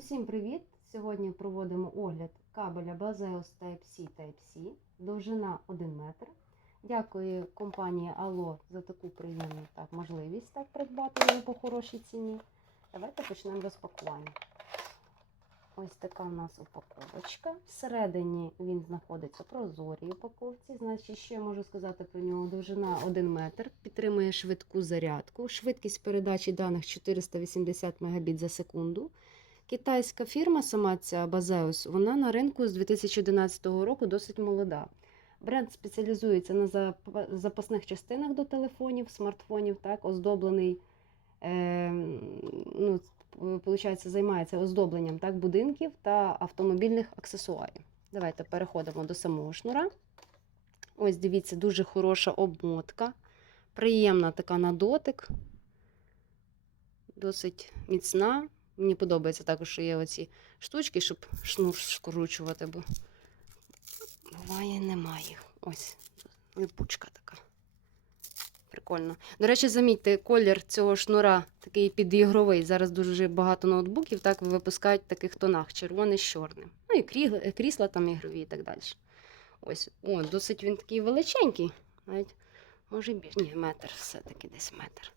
Усім привіт! Сьогодні проводимо огляд кабеля Baseus Type-C Type-C, довжина 1 метр. Дякую компанії Allo за таку приємну так, можливість так придбати його по хорошій ціні. Давайте почнемо розпакування. Ось така у нас упаковочка. Всередині він знаходиться в прозорій упаковці. Значить, що я можу сказати про нього? Довжина 1 метр, підтримує швидку зарядку, швидкість передачі даних 480 Мбіт за секунду. Китайська фірма, сама ця Baseus, вона на ринку з 2011 року досить молода. Бренд спеціалізується на запасних частинах до телефонів, смартфонів, так, оздоблений, е, ну, виходить, займається оздобленням так, будинків та автомобільних аксесуарів. Давайте переходимо до самого шнура. Ось дивіться, дуже хороша обмотка, приємна така на дотик, досить міцна. Мені подобається також, що є оці штучки, щоб шнур скручувати, бо буває, немає. Ось, липучка така. Прикольно. До речі, замітьте, колір цього шнура такий підігровий. Зараз дуже багато ноутбуків так випускають в таких тонах: червоний з чорним. Ну і крі- крісла там ігрові і так далі. Ось, о, досить він такий величенький. Навіть, може, більш. Ні, метр, все-таки десь метр.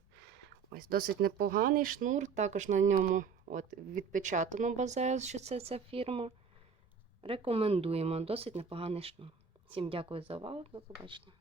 Ось досить непоганий шнур. Також на ньому от, відпечатано базеус, що це ця фірма. Рекомендуємо. Досить непоганий шнур. Всім дякую за увагу. До побачення.